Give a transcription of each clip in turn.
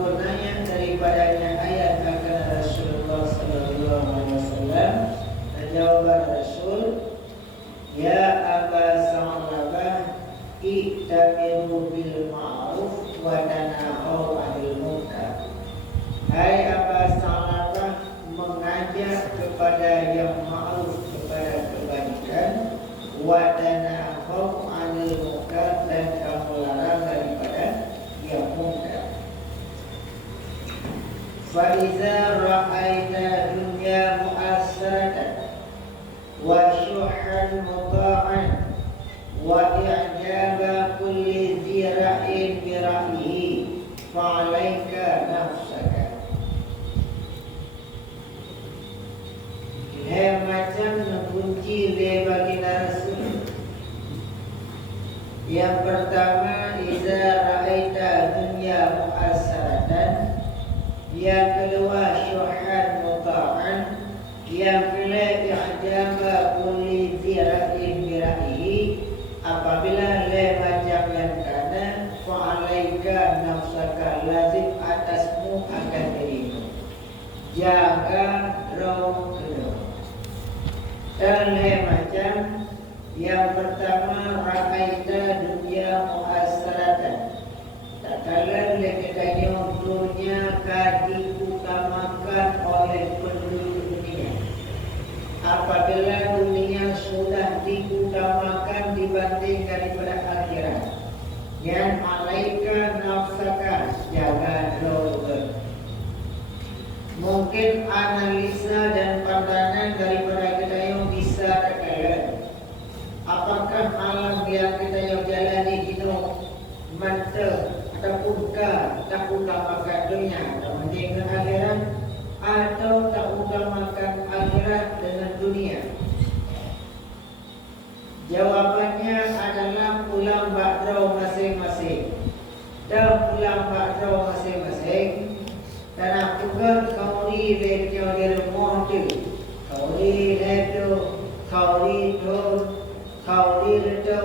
sempurnanya daripadanya ayat akan Rasulullah sallallahu alaihi wasallam. Jawaban Rasul, ya Aba Sa'labah, ittamiru bil ma'ruf wa tanahu 'anil munkar. Hai Aba Sa'labah, mengajak kepada yang ma'ruf, kepada kebaikan, wa tanahu 'anil munkar, dan kamu larang daripada yang munkar. Fa iza ra'aita dunya mu'assaratan wa syuhan muta'an wa i'jaba kulli zira'in bi ra'yihi fa'alaika nafsaka. Hai macam kunci le baginda Rasul. Yang pertama, iza ra'aita dunya mu'assaratan, yang kedua syuhan muta'an, yang ketiga i'jaba kulli zira'in bi ra'yihi. Apabila le macam yang kana, fa'alaika nafsaka, lazim atasmu akan dirimu jaga roh kedua. Dan le macam yang pertama, ra'aita dunya mu'assaratan, tak kala le katanya dunia diutamakan oleh penduduk dunia. Apabila dunia sudah diutamakan dibanding daripada akhirat, yang alaika nafsaka, jaga roh. Mungkin analisa dan pandangan daripada kita yang bisa terkait. Apakah alam yang kita yang jalani ini mantap ataupun tak utamakan dunia dibanding akhirat, atau tak utamakan akhirat dengan dunia? Jawabannya adalah pulang ba'drau masing-masing. Dan pulang ba'drau masing-masing. Dan aku kan kauri lekyo di rumah tu, kauri lekyo, kauri tu, kauri itu,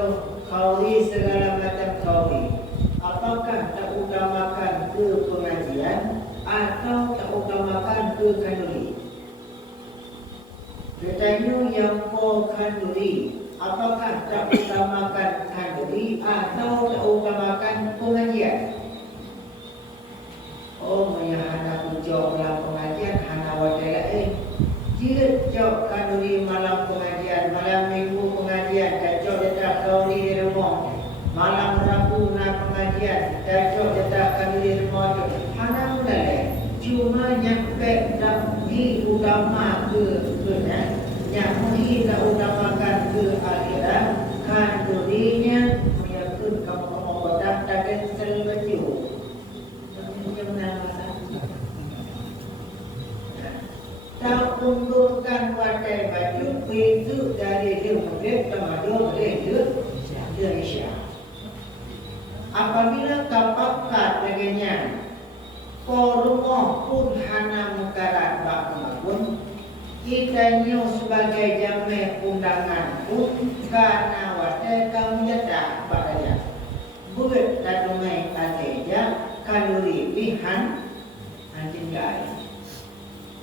kauri segala macam kauri. Apakah tak utamakan ke pengajian atau tak utamakan ke kanduri? Katanya yang mau kanduri, apakah tak utamakan kanduri atau tak utamakan pengajian? Oh, yang anak ucap dalam pengajian, anak wadai jika jauh kanduri malam pengajian, malam minggu pengajian, kacau detak kauri di rumah, malam Rabu nak pengajian, kacau detak kanduri di rumah tu, anak wadai cuma nyampe tak diutama ke yang mungkin tak utamakan ke akhirat, kandurinya menyebut kamu kotak tak cancel baju. Tak undurkan pakai baju pintu dari Madrid ke Madrid Indonesia. Apabila kapakat dengannya, korumah pun hana mukarat bakun, kitanya sebagai jamai undangan pun karena wadah kami jatah padanya. Buat kadumai ateja kalori pihan anjing gaya.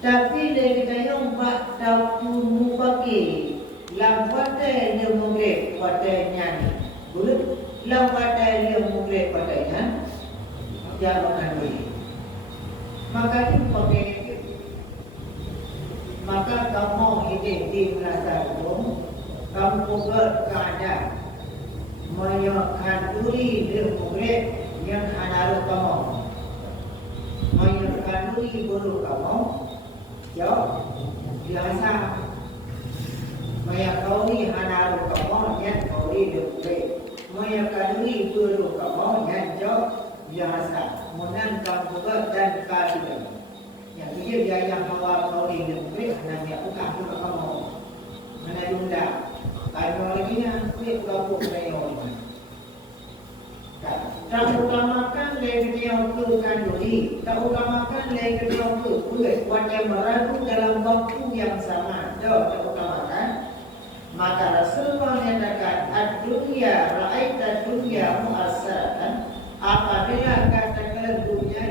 Tapi dari kita yang buat tahu mupaki, lambatnya dia mungkin pada nyanyi, boleh lambatnya dia mungkin pada nyanyi, dia makan beli. Maka itu pakai itu. Maka kamu hidup di merasa hukum, kamu berkeadaan menyokkan duri dia mungkin yang hanaru kamu, menyokkan duri bulu kamu. Jawab biasa. Maya kauri hanaru kamu yang kauri dukre. Maya kauri buru kamu yang jawab biasa. Menangkap buka dan kasih. Yang dia yang hawa kauri dukre hanya bukan buka kamu. Mana jumlah? Kalau lagi yang kuih kamu mayor. Tak utamakan lagi yang tu kanduri, tak utamakan lagi yang tu kulit. Wajah meragu dalam waktu yang sama. Jauh tak utamakan. Maka Rasulullah menyatakan, ad-dunya ra'aita dunya mu'assaratan. Apabila katakan dunia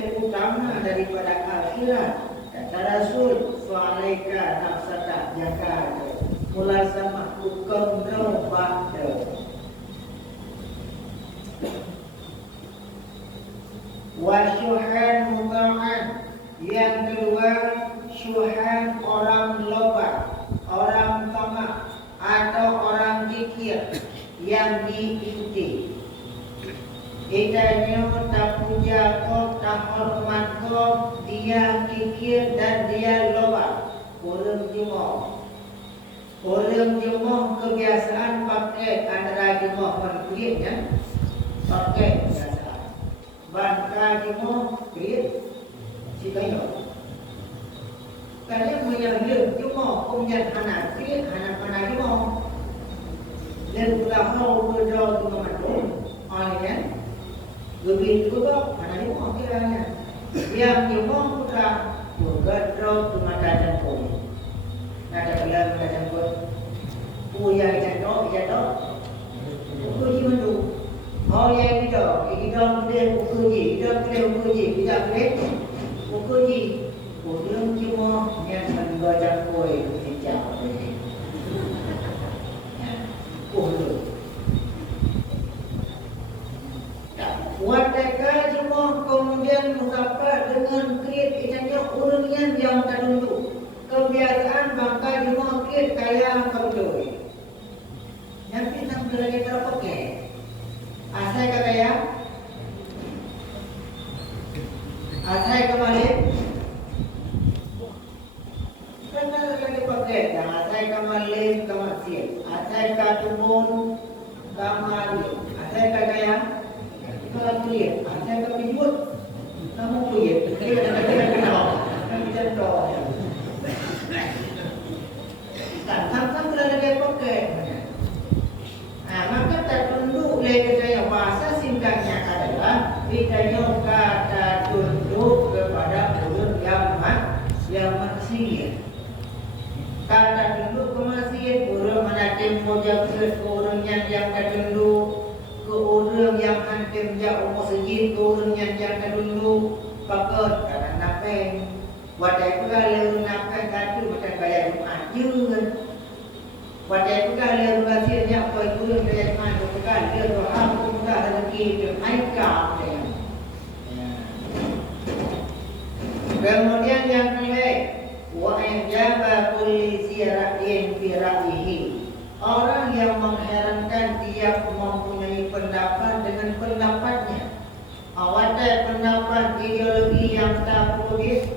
lebih utama daripada akhirat. Kata Rasul, fa'alaika nafsaka, jaga mulai sama hukum ba'da. Wasyuhan muta'an. Yang kedua, syuhan orang loba, orang tamak atau orang kikir yang diikuti. Itanya tak puja kau, tak hormat kau, dia kikir dan dia loba. Orang jemoh kebiasaan pakai antara jemoh berkulitnya, pakai kebiasaan. Bangka jemoh kulit, sikanya. Kadang punya dia jemoh, punya anak kulit, anak jemoh. Dan pula mau berdoa dengan maklum, oleh lebih juga mana jemoh kiranya. Yang jemoh pula berdoa dengan dan pun. Ada kelar macam pun. Puya jatuh. Uji mendu. Oh yang kita boleh uji, tidak boleh uji. Belum cuma yang membaca koi bijak. Wataka cuma kemudian mengapa dengan kreat itanya urunnya yang tertentu. Kebiasaan bangka cuma kreat kaya kau yang kita lagi terpakai. Asal kata ya, asal kembali. Karena lagi pakai, dan asal kembali kemasih, asal katubun kembali, asal kata ya, kalau kuliah, asal kepijut, kamu kuliah, kita kenal, kita tahu. Sama-sama lagi pakai. Maka tertunduk oleh kedaya bahasa singkatnya adalah kita kata tunduk kepada ulun yang maksiat. Kata tunduk ke maksiat, urang manatim moja ke urang yang tertunduk, ke urang yang hantem jauh masjid, ke urang yang tertunduk, pakot karena napeng. Wadai pula leun napeng katu macam gaya Jumat jeung. Wadai pula leun basinya apa itu gaya Jumat bukan dia doa bukan rezeki dia aikam dia. Kemudian yang kedua, wa ajaba kulli sira'in fi ra'yihi. Orang yang mengherankan dia mempunyai pendapat dengan pendapatnya. Awalnya pendapat ideologi yang tak logis,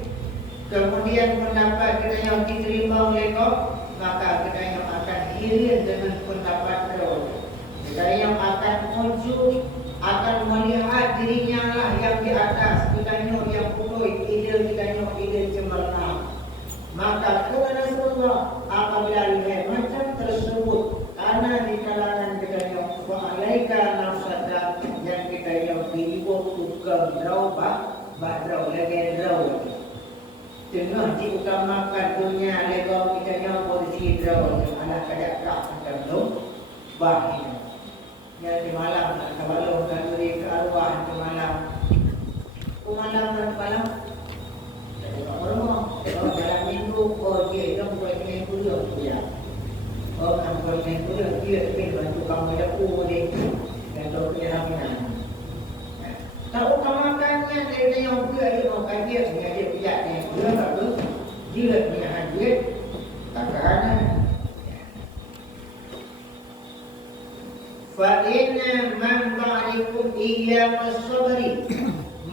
kemudian pendapat kita yang diterima oleh kau, maka kita yang akan iri dengan pendapat kau. Kita yang akan muncul, akan melihat dirinya lah yang di atas, kita yang putih, ide kita ide cemerlang. Maka kepada Rasulullah apabila lihat macam tersebut, karena di kalangan kita yang fa'alaika nafsaka yang kita yang dibuat tukang draw tengah diutamakan dunia legal kita yang posisi draw anak kadak macam tu bahaya. Yang di malam kalau kanduri ke arwah di malam malam dalam minggu dia itu buat dengan kuliah dia. Kan buat dengan kuliah dia bantu kamu aku dia dan tu kenyamanan. Tak utamakannya dari yang dia mau kajian dia pijak dia tak tu dia punya hadir takkan. Fa inna man ta'rikum iyya as-sabri.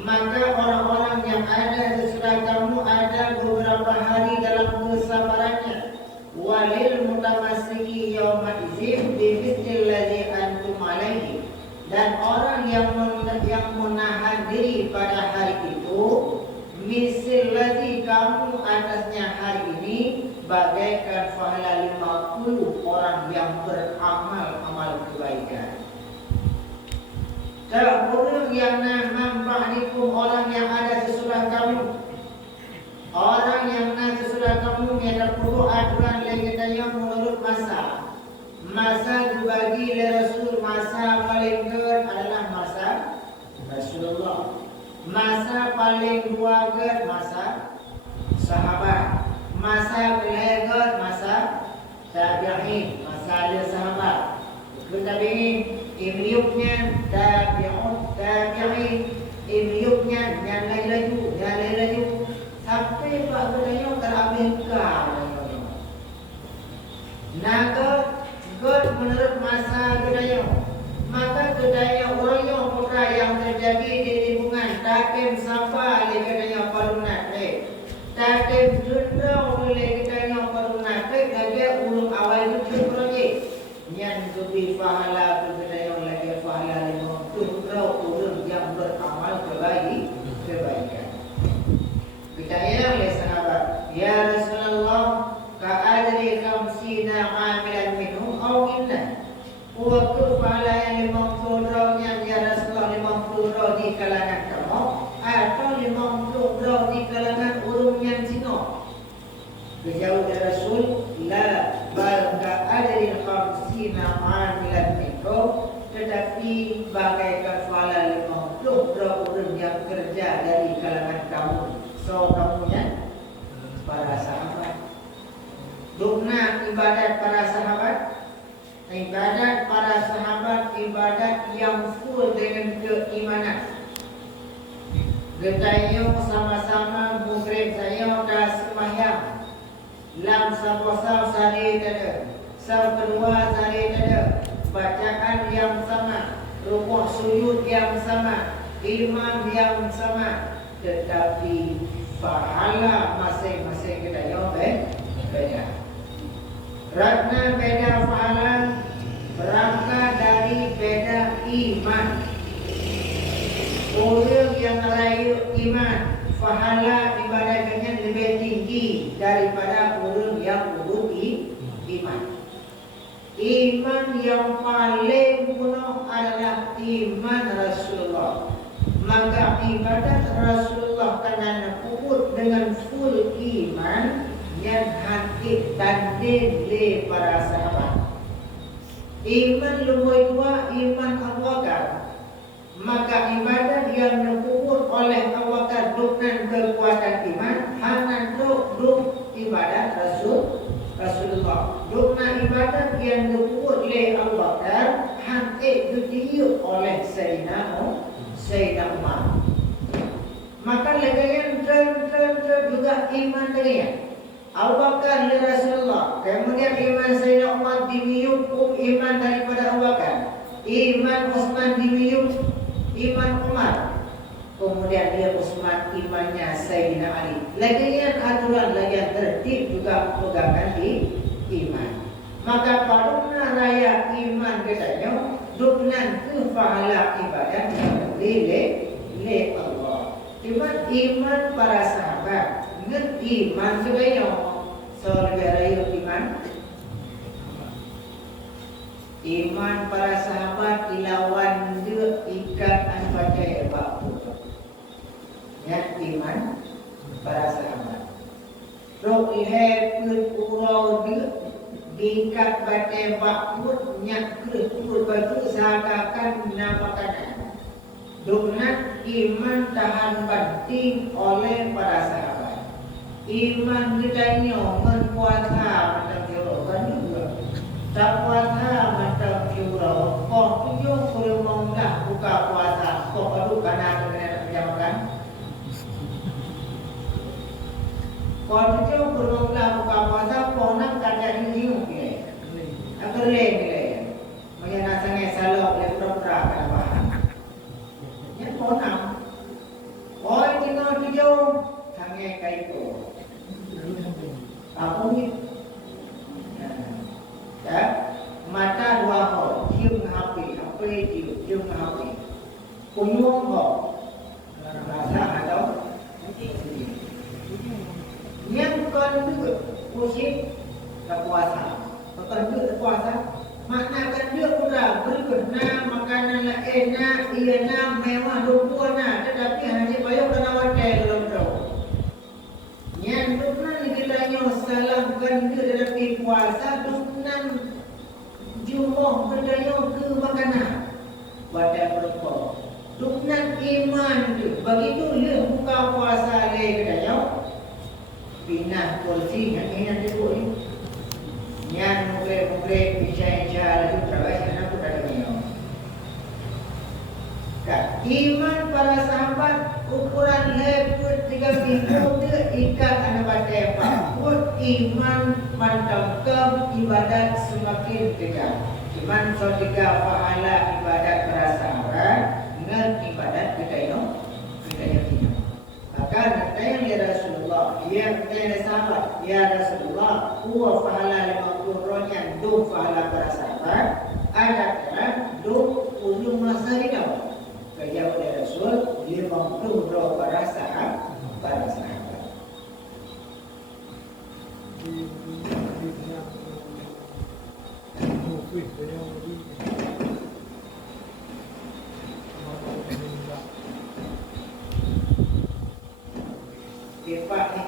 Maka orang-orang yang ada sesudah kamu ada beberapa hari dalam kesabarannya. Walil mutamassiki yawma izin bimithli alladhi antum alaihi. Dan orang yang menahan diri pada hari itu misil ladzi kamu atasnya hari ini bagaikan pahala 50 orang yang beramal amal kebaikan. Dan orang yang nampak orang yang ada sesudah kamu, orang yang ada sesudah kamu yang perlu aturan yang menurut masa dibagi oleh Rasul. Masa paling adalah masa Rasulullah. Masa masa paling dua get masa sahabat, masa kelegat masa tabi'in, masa ada sahabat. Tabi'in imyuknya tabi'in imyuknya yang laju sampai pak kedanya terhabis kah. Naga get menurut masa kedanya, maka kedaya orang putra yang terjadi di lingkungan takim sapa oleh kedanya parunat takim jundra oleh kedanya parunat lagi ulung awal itu projek yang lebih pahala kedaya lagi pahala lima jundra ulung yang beramal kebaikan. Ditanya oleh sahabat, ya Rasulullah, ka'adri khamsina amilan minhum au inna. Waktu pahala yang 50 tahunnya ya Rasulullah, 50 tahun di kalangan kamu atau 50 tahun di kalangan ulum yang Cina. Dijawab oleh Rasul, la bal ka'adri khamsina amilan minhum, tetapi bagaikan pahala 50 tahun ulum yang kerja dari kalangan kamu. So kamunya para sahabat. Dukna ibadat para sahabat, ibadat para sahabat, ibadat yang full dengan keimanan. Getanya sama-sama muslim saya dah sembahyang. Lam saposal sari tada, sal kedua sari tada, bacaan yang sama, rukuk sujud yang sama, imam yang sama, tetapi pahala masing-masing kita beda. Ratna beda pahala berangkat dari beda iman. Orang yang rayu iman, pahala ibadahnya lebih tinggi daripada orang yang urut iman. Iman yang paling penuh adalah iman Rasulullah. Maka ibadat Rasulullah karena kubur dengan full iman yang hati tanding le para sahabat. Iman lumoi dua, iman Abu Bakar. Maka ibadat yang dikubur oleh Abu Bakar dengan kekuatan iman, hanya duk ibadat Rasulullah. Dengan ibadat yang dikubur oleh Abu Bakar, hanya ditiup oleh Sayyidina Umar. Maka lagayan juga iman dengan Abu Bakar dan Rasulullah. Kemudian iman Sayyidina Umar dimiyuk iman daripada Abu Bakar. Iman Utsman dimiyuk iman Umar. Kemudian dia Utsman imannya Sayyidina Ali. Lagayan aturan lagayan tertib juga pegangan di iman. Maka paduna raya iman katanya duknan ke pahala ibadat yang le Allah. Iman para sahabat, ngerti iman sebenarnya saudara iman. Iman para sahabat ilawan dia ikatan percaya waktu. Ya iman para sahabat. Rok ihe urau dia diikat batai waktu nyak kur batu sakakan namakan. Dengan iman tahan banting oleh para sahabat. Iman kita ini menpuasa macam jauh juga. Tak puasa macam jauh. Kau tujuh puluh mengah buka puasa. Kau perlu karena menjamakan. Kau tujuh puluh mengah buka puasa. Kau nak kata ini mungkin. Agar leh. Macam nasanya salok le propra apa. Yang konam, orang tinggal tujuh, sangat kaitu. Apa ni? Ya, mata dua hol, cium hapi, apa itu cium hapi. Kunyung hol, rasa atau yang kedua, pusing kepuasa, kepuasa. Maknakan dia pula berikutnya makanan yang enak, iana, mewah, rumpuna, tetapi hanya bayar kena wadah dalam tahu. Yang duknan kita nyawa salamkan dia tetapi puasa duknan jumlah berdaya ke makanan wadah berapa. Duknan iman dia Begitu dia buka puasa le kedanya pindah kursi yang duduk ni. Yang mungkin isya lalu terus anak pun ada ni. Iman para sahabat ukuran leput 3 minggu dia ikat anak batai pun iman mantap ibadat semakin tegak. Iman sotika pahala ibadat para sahabat dengan ibadat kita ini. Maka natanya ya Rasulullah, ya sahabat, ya Rasulullah, huwa pahala 50 rohnya, dua pahala para sahabat, ada kan dua ujung masa ini. Kaya oleh Rasul 50 roh para sahabat. Kipak ni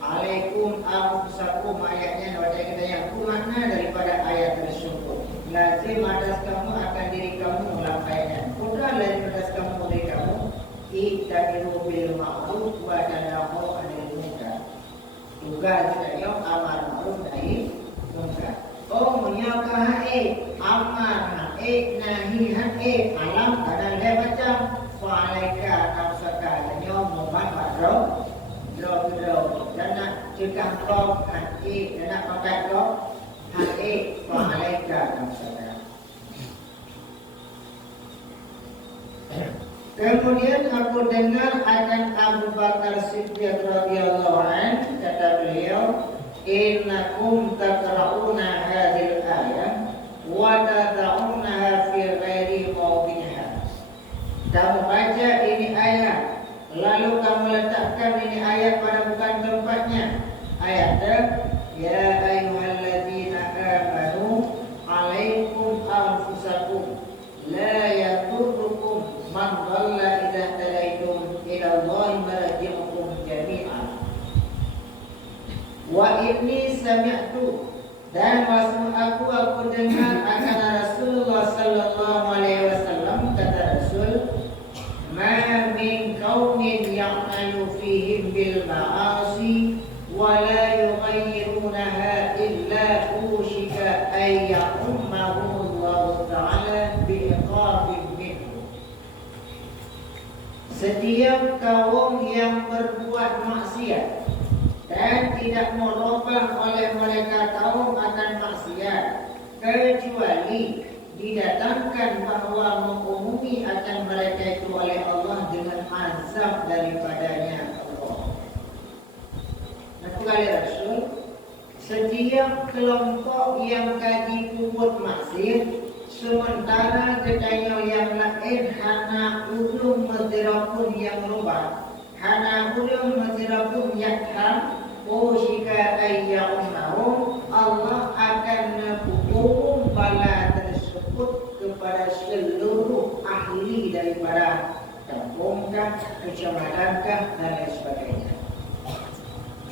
alaikum anfusakum ayatnya baca kita yang makna daripada ayat tersebut. Lazim atas kamu akan diri kamu melampaikan. Putra lazim atas kamu diri kamu ittabi'u bil ma'ruf wa tanhaw 'anil munkar. Tugas kita yang amar ma'ruf nahi munkar. Oh menyangka amar nahi alam kadang dia macam fa'alaika nafsaka nyom muhammad roh dan nak cekang roh dan nak pakai roh fa'alaika nafsaka. Kemudian aku dengar akan Abu Bakar Siddiq radhiyallahu anhu, kata beliau, innakum taqra'una hadhil ayah wa tad'unaha fi ghairi mawdi'iha. Kamu baca ini ayat, lalu kamu letakkan ini ayat pada bukan tempatnya. Ayatnya, ya ayyuhalladzina amanu alaikum anfusakum la yadurrukum man dhalla idza tadaitum ila Allahi marji'ukum jami'an. Wa inni sami'tu, dan maksud aku dengar akan Rasulullah sallallahu alaihi wasallam, kata Rasul, ma min qaumin ya'malu fihim bil ma'asi wa la yughayyirunaha illa ushika ay ya'ummahum Allah ta'ala bi'iqabin minhu. Setiap kaum yang berbuat maksiat dan tidak merubah oleh mereka kaum akan maksiat, kecuali didatangkan bahawa mengumumi akan mereka itu oleh Allah dengan azab daripadanya Allah. Nah, kali Rasul, setiap kelompok yang kaji kubur maksiat, sementara ketanya yang lain hana ulum mazirapun yang rubah, hana ulum mazirapun yakham, ushika ayya'umahum, Allah akan menghukum bala tersebut kepada seluruh ahli daripada kampungkah, kecamatanKah dan lain sebagainya.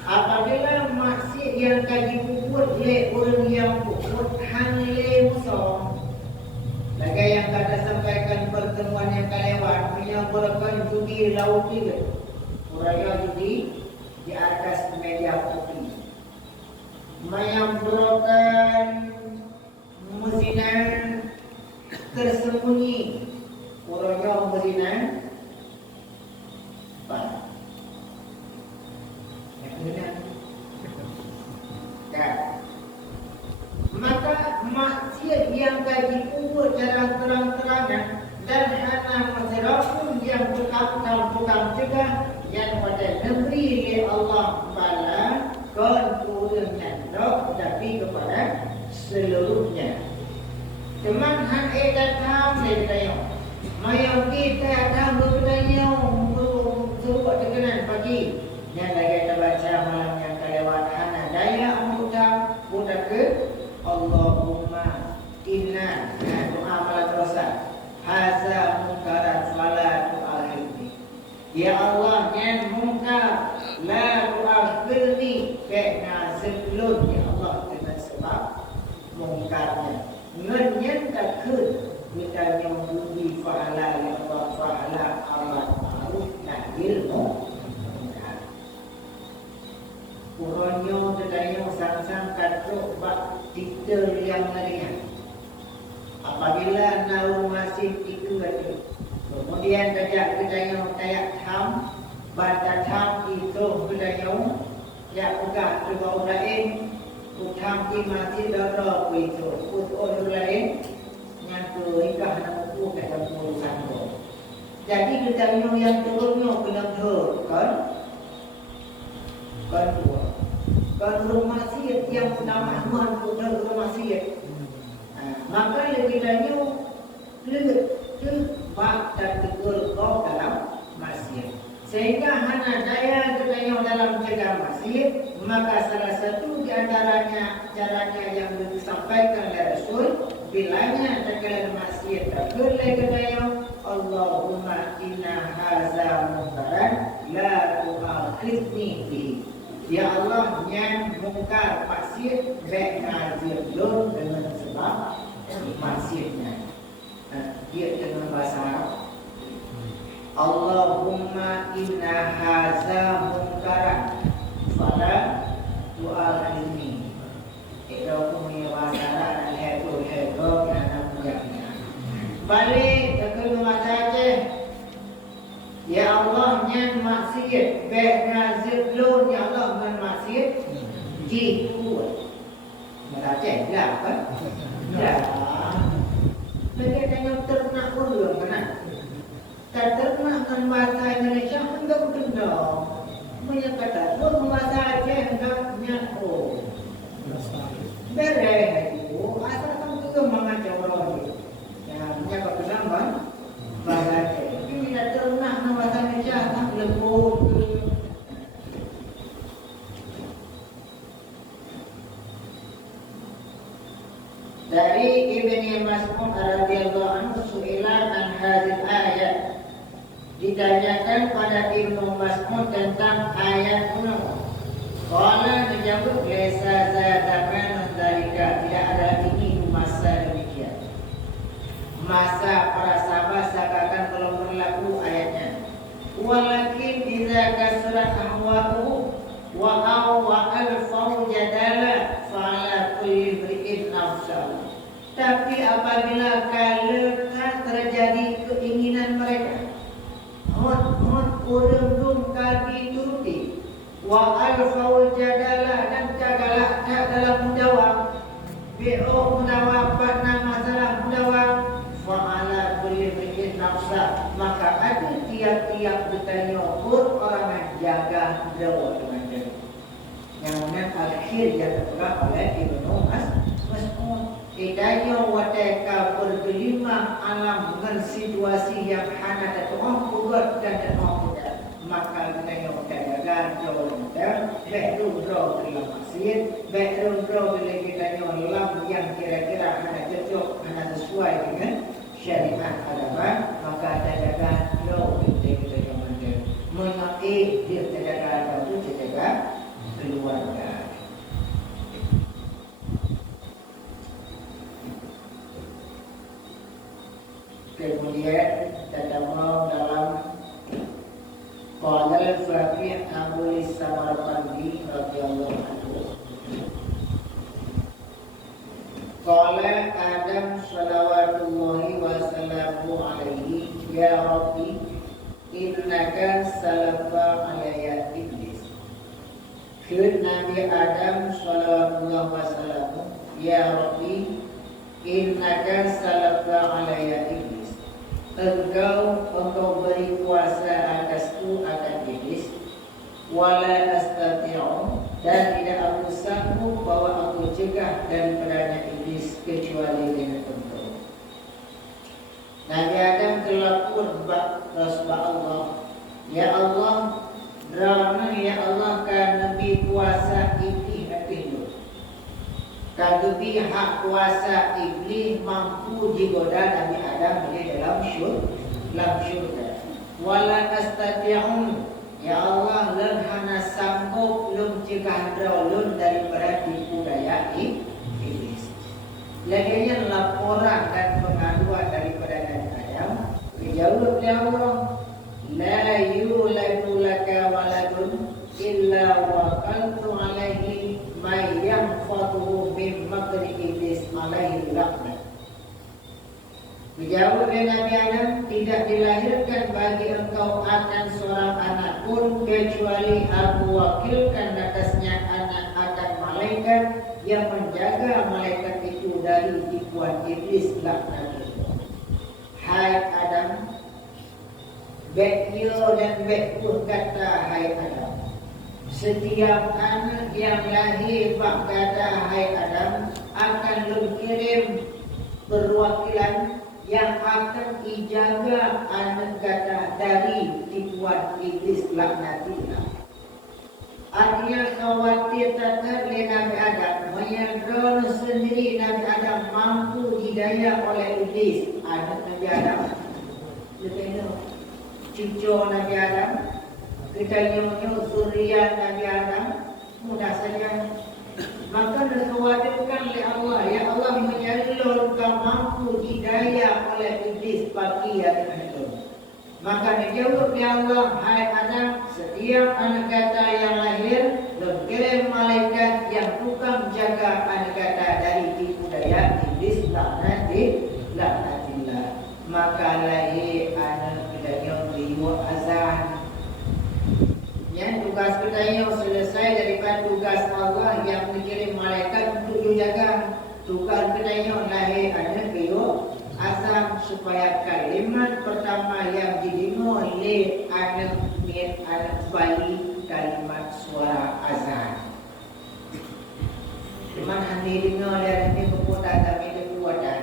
Apabila maksud yang kaji kubur le orang yang kubur hangle musuh, lagi yang kata sampaikan pertemuan yang kelewat, menyamparkan judi laut juga, uraya judi di atas meja putih, menyamparkan muzinan tersembunyi, uraya muzinan apa? Maka maksiat yang kaji kubur secara terang-terangan dan hana masyarakat yang bukan cegah yang pada negeri oleh Allah Ta'ala keturunannya tapi kepada seluruhnya. Teman hak datang dari kita, mayang kita datang berkenanya serupa terkenan pagi. Yang lagi kita baca malam yang kelewat hana daya mudah ke Allahumma inna doa malam dosa haza munkarat fala tu'akhirni. Ya Allah, yang munkar la tu'akhirni, kerana sebelum ya Allah dengan sebab mungkarnya ngenyen takut kita yang budi fahala ya Allah fahala masuk bab titel yang lainnya. Apabila naung masih itu betul. Kemudian kejak kedayang kayak tham, bata tham itu kedayang, ya udah coba lain, utam di mati darah itu, orang lain, yang ikah nak ukur kata urusan tu. Jadi kedayang yang turunnya kena kan? Kedua, kalau masjid yang nama Tuhan itu masjid. Maka lebih lanjut lebih bab dan tegur kau dalam masjid. Sehingga hanya daya kedayang dalam jaga masjid, maka salah satu di antaranya caranya yang disampaikan oleh Rasul, bilanya dalam masjid tegur kedayang, Allahumma inna haza munkaran la tu'akhidni bihi. Ya Allah, yang mungkar masjid baik nazir dengan sebab masjidnya. Dia dengan bahasa Arab. Allahumma inna haza munkaran fala tu'akhidni. Itu punya bahasa Arab itu yang namanya. Balik ke rumah saja. Ya Allah, yang masjid baik nazir belum ya Allah dengan masjid jitu. Baca lah kan? Ya. Mereka tanya ternak ulur kan? Ternak kan bahasa Indonesia enggak benar. Menyatakan lu bahasa Aceh enggaknya oh. Beres itu asal kamu juga mengajar orang itu. Ya, menyatakan kenapa? Bahasa Aceh. Ini ternak bahasa Indonesia tak lembut. Dari Ibnu Mas'ud radhiyallahu anhu su'ila an hadhihi ayat. Ditanyakan pada Ibnu Mas'ud tentang ayat ini. Qala menjawab laisa zadaman dzalika, tidak ada ini masa demikian. Masa para sahabat seakan belum berlaku ayatnya. Walakin idza kasrat ahwa'u wa al-fau jadala fa'ala kulli imri'in nafsahu. Tapi apabila kalaukan terjadi keinginan mereka, urung kaki turuti, wa al-fau jadala dan jagalah dalam menjawab, bi'u menjawab pada masalah menjawab, fa'ala kulli imri'in nafsa, maka ada tiap-tiap bertanya orang yang jaga jawab dengan dia. Yang kemudian akhir yang terpegang oleh Ibnu Mas'ud. Hidayah wateka bergelimang alam dengan situasi yang hana dan buat dan buat. Maka hidayah wateka jauh dan betul bro terima masjid, betul bro bila kita nyolam yang kira-kira hana cocok, hana sesuai dengan syariat agama, maka jaga jauh kita jaga. Mengerti dia jaga itu jaga keluarga. Kemudian terdapat dalam Qala al-Faqih Abu Samarqandi radhiyallahu anhu. Qala Adam salawatullahi wa salamu alaihi ya Rabbi innaka salafa alayya iblis. Khir Nabi Adam salawatullahi wa salamu ya Rabbi innaka salafa alayya iblis. Engkau beri kuasa atasku akan iblis, wala astati'u, dan tidak aku sanggup bahwa aku cegah daripadanya iblis kecuali dengan engkau. Nabi Adam telah berbak kepada Allah, ya Allah, Rahman ya Allah kan Nabi kuasa iblis akhirnya. Kagubi hak kuasa iblis mampu digoda Nabi Adam di dalam syurga. Wala astati'un ya Allah lan hana sanggup lum cegah lun daripada tipu daya iblis. Laginya laporan dan pengaduan daripada Nabi Adam dijawab oleh Allah, la yuladu laka waladun illa waqaltu alaihi ma yanfatuhu pun kecuali aku wakilkan atasnya anak akan malaikat yang menjaga malaikat itu dari tipuan iblis laknatullah. Hai Adam, baik yo dan baik pun kata hai Adam. Setiap anak yang lahir bak kata hai Adam akan kirim perwakilan yang akan dijaga anak kata dari tipuan iblis laknatillah. Artinya khawatir takkan Nabi Adam menyadar sendiri Nabi Adam mampu didaya oleh iblis. Anak Nabi Adam, kita cucu Nabi Adam, kita nyunyuk zuriat Nabi Adam, mudah saja. Maka dikhawatirkan oleh Allah, ya Allah menyalur kau mampu didaya oleh iblis bagi yang itu. Maka dijawab ya Allah, hai Adam, setiap anak kata yang lahir berkirim malaikat yang tukang jaga anak kata dari tipu daya iblis laknatillah. Maka lahir anak kita diwa azan. Yang tugas kita yang selesai daripada tugas Allah yang mengirim malaikat untuk dijaga. Tugas kita yang lahir anak kita azam supaya kalimat pertama yang didemo oleh anak bayi kalimat suara azan. Cuman handi dengar dan ini berputar kami kekuatan.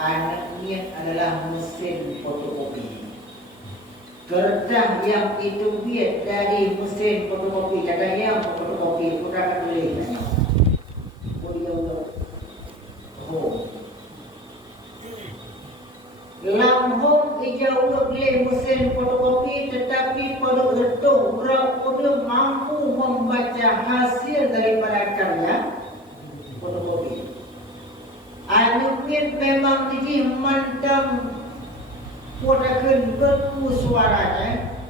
Anak niat adalah mesin fotokopi. Kertas yang itu biar dari mesin fotokopi, katanya fotokopi putar tulis. Oh. Lambung hijau oleh mesin fotokopi, tetapi pada retuk berapa mampu membaca hasil daripada karya fotokopi. Anukit memang jadi mantam podakan berku suaranya,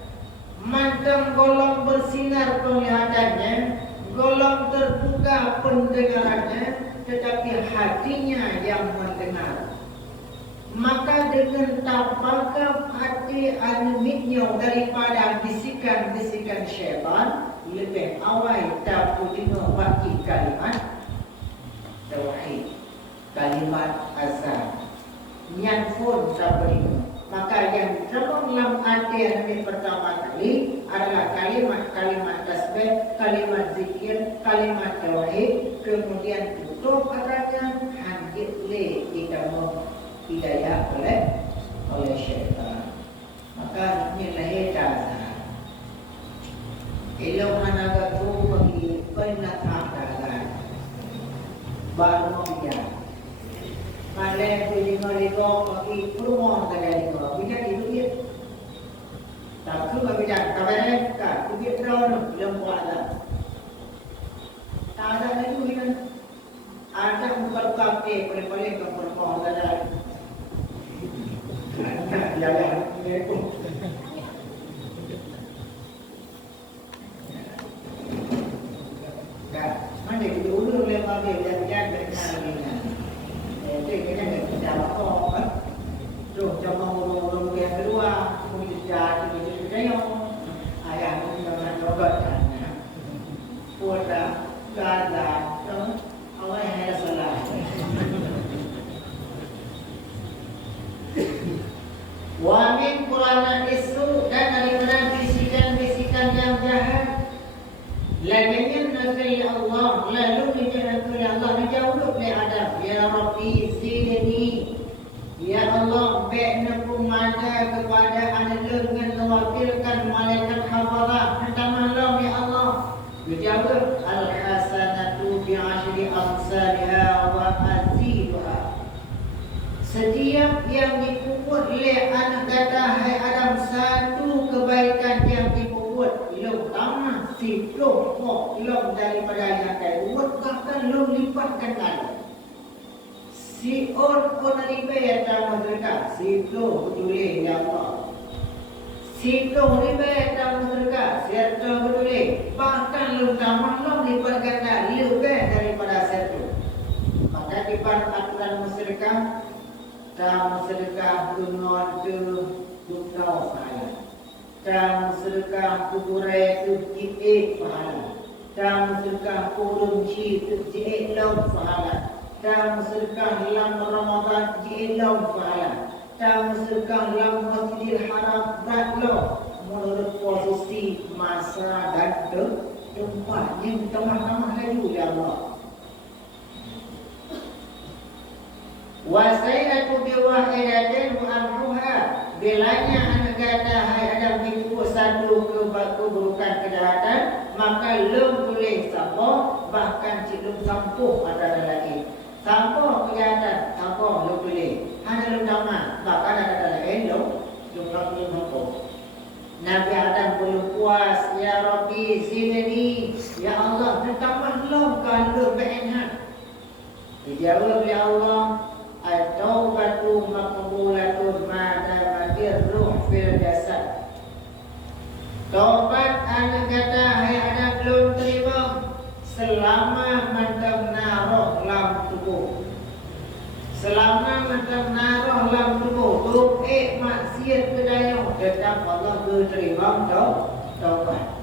mantam golong bersinar penglihatannya, golong terbuka pendengarannya, tetapi hatinya yang mendengar. Maka dengan tapakap hati anumiknya daripada bisikan-bisikan syaitan, lebih awal tak dengar bagi kalimat tauhid, kalimat azan. Yang pun tak dengar. Maka yang terang dalam hati yang pertama kali adalah kalimat-kalimat tasbih, kalimat zikir, kalimat tauhid. Kemudian tutup katanya hanggit le kita hidayah oleh syaitan. Maka ini lahir azan. Ilmu managa tu bagi penatap azan. Baru dia. Malay tu dengar bagi perumahan terjadi kau. Bijak itu dia. Tak tu bijak. Kabarnya kan. Tu dia terlalu lembu azan. Tak ada itu kan. Ada bukan kafe paling-paling ke perumahan azan. Ya, mana kita dulu lepas dia jangan berkenaan. Jadi kita tidak apa-apa. Terus coba ngomong yang kedua, kemudian kita yang ayah jangan robat. Puasa, gaza, Allah yang ada salah. Wamin Qur'an isu dan daripada bisikan-bisikan yang jahat. Laginya nazari Allah, lalu dijadikan oleh Allah dijawab oleh Adam, ya Rabbi zidni, ya Allah baiknya kumada kepada anak dengan mewakilkan malaikat hafazah minta malam ya Allah. Dijawab al-hasanatu bi'ashri amsalha wa aziduha. Setiap yang dipuput oleh anak kata hai Adam, satu kebaikan yang dipuput ilmu pertama siplung ilmu daripada yang dipuput bahkan ilmu lipatkan kali. Si on riba yang tamu mereka siplung betul ya Allah. Siplung riba yang tamu mereka serta betul bahkan ilmu tamu ilmu lipatkan kali lebih daripada satu. Maka di aturan masyarakat sedekah dengan tu dukau saya. Kamu sedekah kuburai tu jibik pahala. Kamu sedekah kurunci tu jibik laum pahala. Kamu sedekah dalam Ramadan jibik laum pahala. Kamu sedekah dalam Masjidil Haram beratlah menurut posisi masa dan tempatnya tengah-tengah laju ya Allah. Wasailatu biwahidatin mu'amruha. Bilanya anak kata hai Adam itu satu keburukan kejahatan, maka lem boleh sampo, bahkan cilum sampuh ada lagi. Sampo kejahatan, sampo lem boleh. Hanya lem tamat, bahkan ada lain lem sampo. Nabi Adam belum puas, ya Rabbi zidni, ya Allah bertambah lem kalau berenhat. Dijawab ya Allah, at-taubatu maqbulatun ma damatir ruh fil jasad. Taubat anak kata hai ada belum terima selama mendengar roh dalam tubuh. Selama mendengar roh dalam tubuh, maksiat kedayung tetap Allah berterima taubat.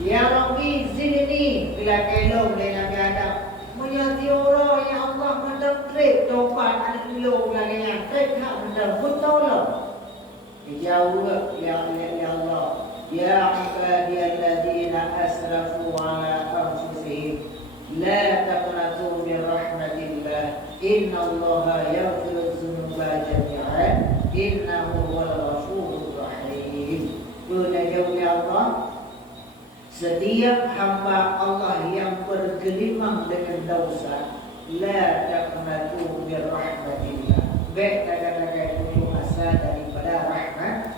Ya Rabbi zidni, bila kelong dari Nabi Adam menyati orang yang Allah mendekrip taubat anak ilung lagi yang krip nak mendekrip tolong. Dijawab ya Allah, ya ibadiyalladzina asrafu ala anfusihim la taqnatu min rahmatillah innallaha yaghfiru dzunuba jami'an innahu huwal ghafurur rahim. Dijawab ya Allah, setiap hamba Allah yang bergelimang dengan dosa, la taqnatu min rahmatillah. Baik kata-kata itu asa daripada rahmat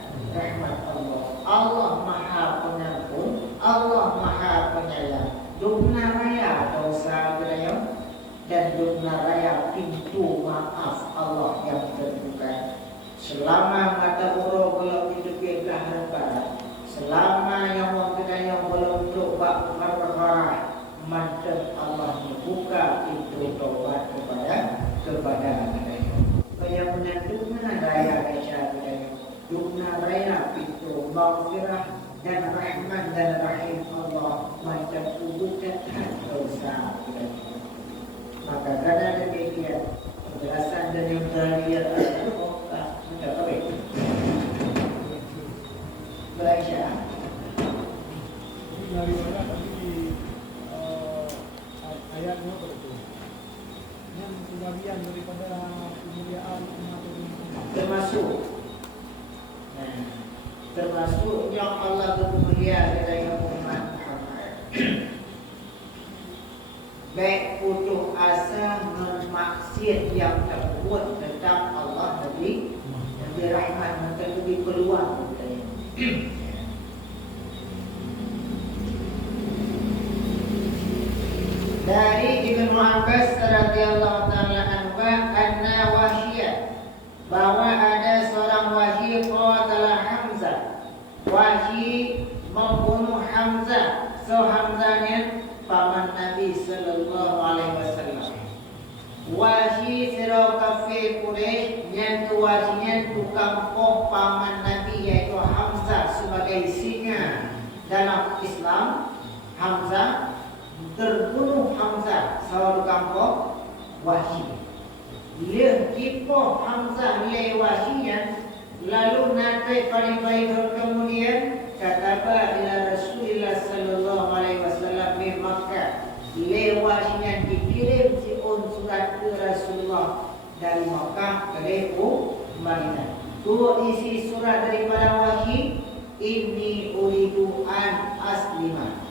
Allah. Allah Maha Pengampun, Allah Maha Penyayang. Dugna raya dosa kedayang dan dugna raya pintu maaf Allah yang terbuka. Selama mata urang belum hidup belah barat, selama yang orang kedayang belum tobat berperkara, mantap Allah membuka pintu taubat kepada kedayang. Yang menandukna raya keca kedayang, dukna raya pintu maghfirah dan rahmat dan rahim Allah, mantap bukan dosa kedayang. Maka karena demikian penjelasan dari yang terakhir sudah baik. Baca. Dari mana tadi ayatnya apa itu? Yang sebagian daripada kemuliaan umat ini termasuknya Allah bermulia kepada umat Muhammad. Baik putus asa memaksiat yang terbuat tetap Allah lebih rahmat, lebih peluang. Dari Ibnu Abbas radhiyallahu taala anhu an-Nawashiyah, bahwa ada seorang wahyi qatala Hamzah. Wahyi membunuh Hamzah. So Hamzahnya paman Nabi sallallahu alaihi wasallam. Wahyi sira kafir Quraisy yang wahyinya tukang poh paman Nabi yaitu Hamzah sebagai singa dalam Islam. Hamzah terbunuh, Hamzah selalu kampung wahyi. Dia kipoh Hamzah le wahyinya, lalu nanti pari-pari kemudian kataba ila Rasulullah sallallahu alaihi wasallam di Makkah. Le wahyinya dikirim si surat ke Rasulullah dari Makkah ke Madinah. Tu isi surat daripada wahyi, inni uridu an aslima.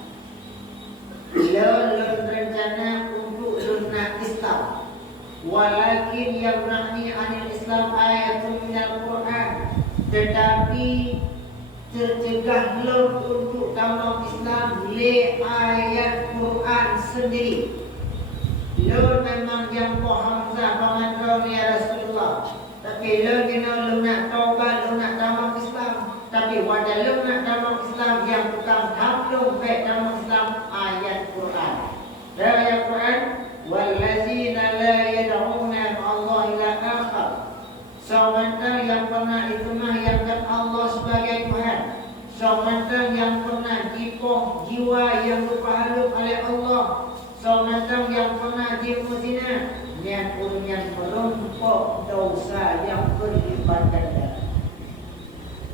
Lalu rencana untuk sunnah Islam, walakin yang nakni anil Islam ayatun minal Quran, tetapi tercegah untuk dalam Islam le ayat Quran sendiri. Lo memang yang Hamzah paman kau ni ya Rasulullah, tapi lo kena lo nak taubat, lo nak dalam Islam. Tapi wadah lo nak dalam Islam yang tukang hablum baik dalam Islam ayat Quran. Ayat Quran, wallazina la yad'una Allah ila akhar. Sementara yang pernah itu mah yang Allah sebagai Tuhan. Seorang yang pernah dipoh jiwa yang berpahala oleh Allah, seorang yang pernah dimuzina, niat yang menumpuk dosa yang berlipat ganda.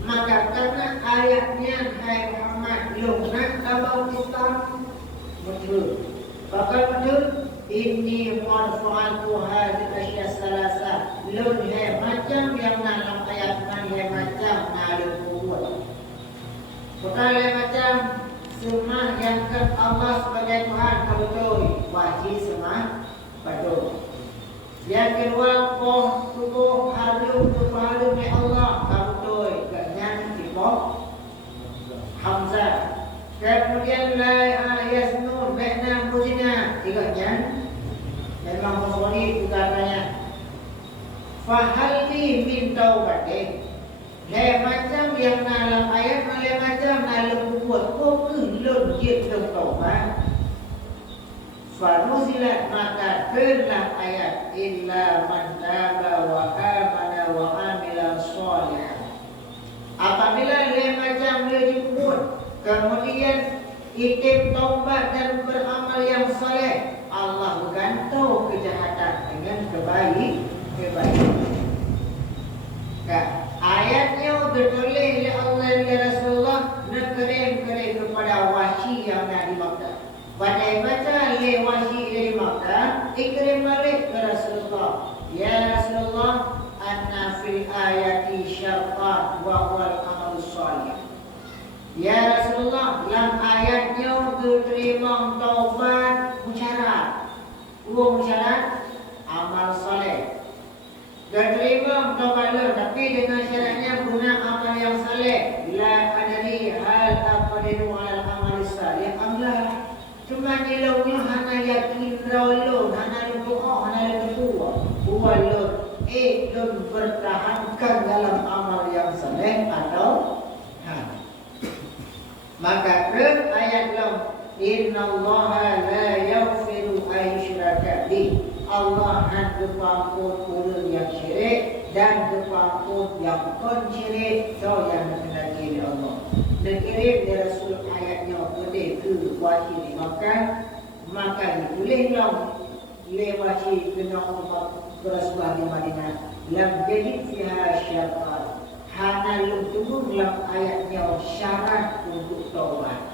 Maka karena ayatnya hai Muhammad lunak abau Islam betul. Bakal betul ini marfu'atu hadhihi asya salasa lun hai macam yang dalam ayat hai macam nalun kuat. Bukan macam semua yang ke Allah sebagai Tuhan betul. Wajib semua betul. Yang kedua, poh tubuh harum berpahala oleh Allah betul. Kerana tipoh Hamzah. Kemudian la yasnun ba'na muzina. Tiganya memang mufrad katanya. Fahal li min taubatin. Lain macam yang dalam ayat, lain macam dalam buat kau kelun dia taubat. Fanuzilat maka turunlah ayat illa man taba wa amana wa amila shalihah. Apabila lain macam dia disebut, kemudian itim taubat dan beramal yang saleh, Allah gantung kejahatan dengan kebaikan. Ayatnya bertulis oleh Allah dan Rasulullah nekerim-kerim kepada wahsy yang ada di Makkah. Pada baca oleh wahsy dari Makkah, ikirim balik ke Rasulullah. Ya Rasulullah, anna fil ayati syarqan wa huwal amal salih. Ya Rasulullah, dalam ayatnya terima taubat musyarat. Musyarat amal saleh. Dan terima taubat tapi dengan syaratnya guna amal yang saleh. La adri hal aqdiru ala amal salih amla. Cuma nilaunya hana yakin rawlo, hana doa, hana doa. Buat lun bertahankan dalam amal yang saleh atau maka ayat lam innallaha la yaghfiru ay yushraka bih. Allah hanya pengampun orang yang syirik dan pengampun yang bukan syirik. So yang kena diri Allah. Dikirim dari Rasul ayatnya boleh ke wahsy di Makkah, maka ditulislah oleh wahsy kena umat Rasulullah di Madinah. Lam jadi fiha syarqan. Hana lumtubuh dalam ayatnya syarat untuk taubat.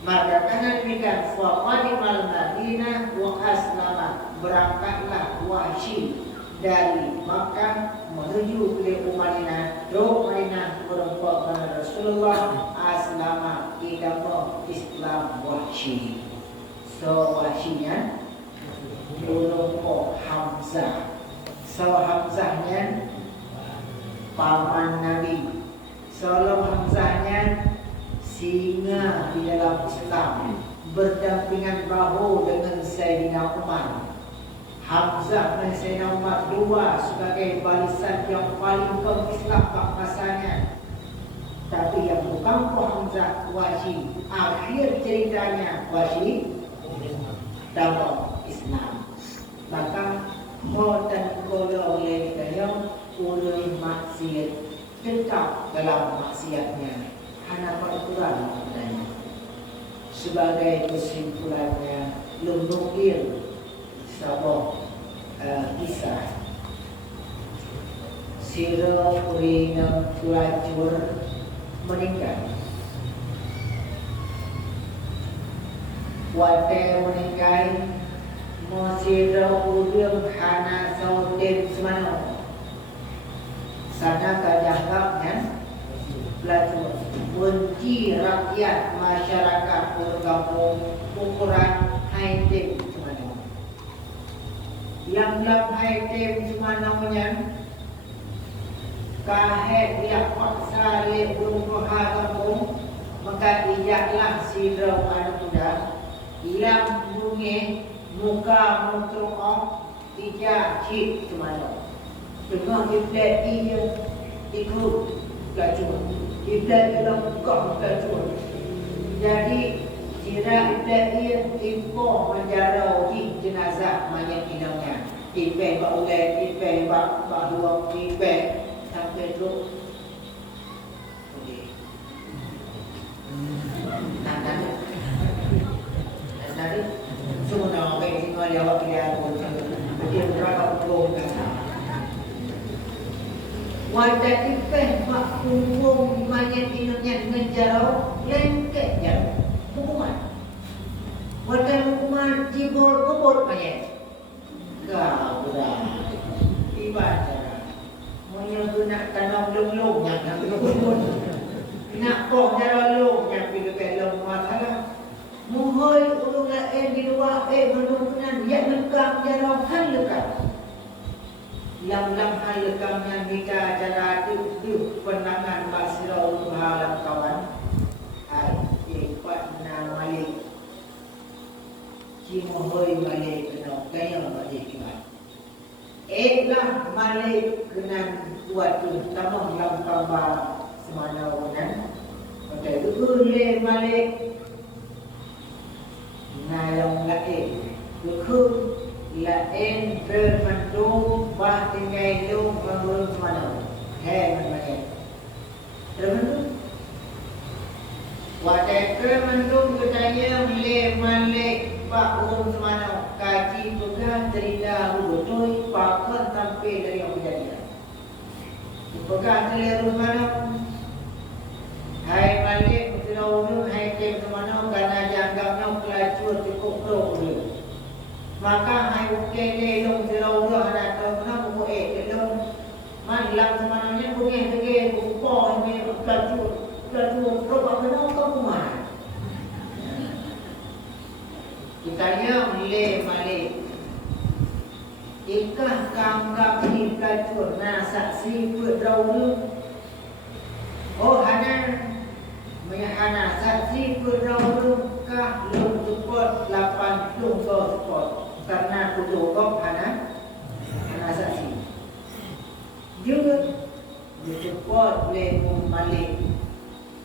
Maka karena demikian faqadimal Madinah wa aslama, berangkatlah wahsy dari Makkah menuju ke Madinah. Madinah berempat kepada Rasulullah aslama idamah Islam wahsy. So wahsyinya berempat Hamzah. So Hamzahnya paman Nabi. So Hamzahnya singa di dalam Islam, berdampingan bahu dengan Sayyidina Umar. Hamzah dan Sayyidina Umar dua sebagai barisan yang paling Islam pada masanya. Tapi yang bukan Hamzah wahsy, akhir ceritanya wahsy dalam Islam. Maka khotan kola oleh kita oleh maksiat tetap dalam maksiatnya. Hana peraturan maknanya. Sebagai kesimpulannya, lembukir sabah kisah sira urina pelacur meninggal. Wate meninggal masira urang hana saudin semana. Sana kajanggapnya pelacur benci rakyat masyarakat bergabung ukuran haitim semana. Yang dalam haitim semananya kahet yang paksa oleh berusaha kampung, maka ijaklah sidra anak muda yang bunyi muka muka ijak cip semana. Tengah iblat ia ikut pelacur. Iblat dalam buka pelacur. Jadi kira iblat ia impor menjara di jenazah mayat inangnya. Ipai bak ulat, ipai bak dua, ipai sampai tu. Okey. Wadah ipeh mak punggung mayat inunnya ngejarau lengkek jauh hukuman. Wadah hukuman jibur kubur mayat. Kau berat ibadah Monya guna tanam lung-lung yang kubur. Nak kong jarau lung yang pergi ke lung masalah. Muhoi ulung lain di luar menunggunan yang lekam jarau han lekam. Lam-lam hal lekam yang kita cara tu penangan basirau halam kawan. Hai, cepat na malik. Cimohoi malik kena kaya malik kibat. Lah malik kena buat tu tamang lam kambang semana wanan. Pada itu le malik. Nayong lain. Dukun lain bermandung bah tinggai lung menurut mana hai mana bermandung wadah bermandung katanya le malik pak urung mana kaji pegang cerita betul pakon sampai dari yang kejadian pegang cerita mana hai malik betul hai ke mana karena janggapnya pelacur cukup pro maka hai ukele long dirau dah ada kena buat long man lang semananya bukan lagi bukan ni pelacur proba kena kau mana kitanya le malik ikah kam ni pelacur na saksi berau oh hana hana saksi berau kah long support 8 long support karena kudukop hana saksi juga disupport oleh Malik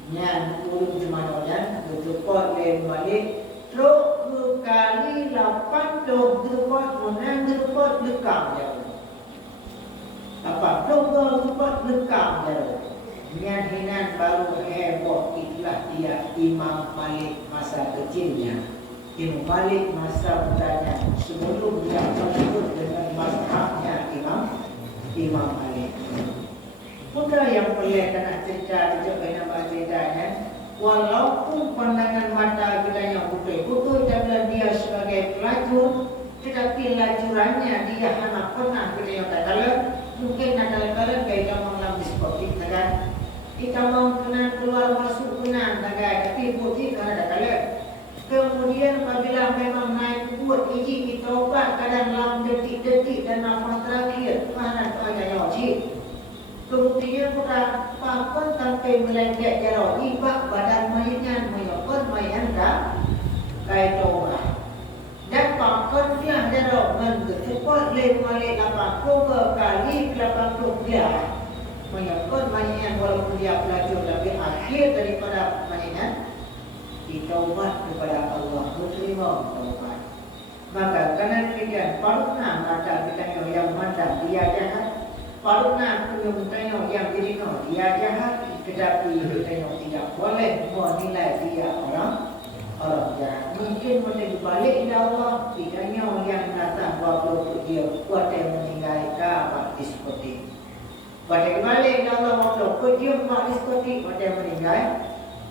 yang urung semanonya disupport oleh Malik terus kali 8 dong support menang support lekam jauh 80 support lekam jauh yang hinan baru heboh itulah dia Imam Malik masa kecilnya Imam Malik masa mudanya sebelum dia tersebut dengan mazhabnya Imam Malik. Mudah yang boleh kena cerita nama ceritanya, walaupun pandangan mata kita yang betul dalam dia sebagai pelacur, tetapi lacurannya dia hanya pernah kita yang katakan mungkin ada kala kita mengalami seperti kan. Kita mau kena keluar masuk kena tapi putih ada kala. Kemudian apabila memang naik kuat iji kita ubat kadang dalam detik-detik dan nafas terakhir mana tu aja yang wajib. Kemudian kita pakon sampai melengket jarau ibak badan mayatnya menyokot mayat kai toba. Dan pakon dia jarau mengecepot lewat 80 kali 80 dia menyokot mayat walaupun dia pelacur tapi akhir daripada mayatnya ditaubat kepada Allah berterima taubat. Maka karena demikian parutna mata kita yang mandang dia jahat, parutna punya yang dirinya dia jahat, tetapi kita tidak boleh menilai dia orang jahat. Mungkin boleh balik ila Allah, tidaknya yang datang waktu dia buat yang meninggal ke diskotik. Pada balik ila Allah waktu dia buat diskotik, buat yang meninggal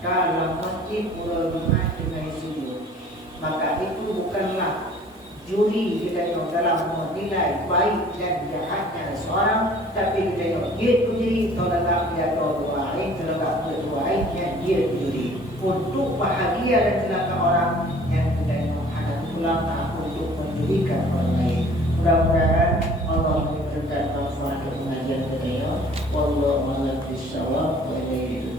dalam masjid Pura Jumat dengan studio. Maka itu bukanlah juri kita yang dalam menilai baik dan jahatnya seorang, tapi kita yang dia juri kalau tak dia tahu dua lain, kalau tak berdua lain yang dia juri untuk bahagia dan celaka orang yang kita yang ada ulama untuk menjadikan orang lain. Mudah-mudahan Allah memberikan manfaat pengajian kita. Wallahu a'lam bishawab wa ilaihi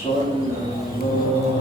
Sallallahu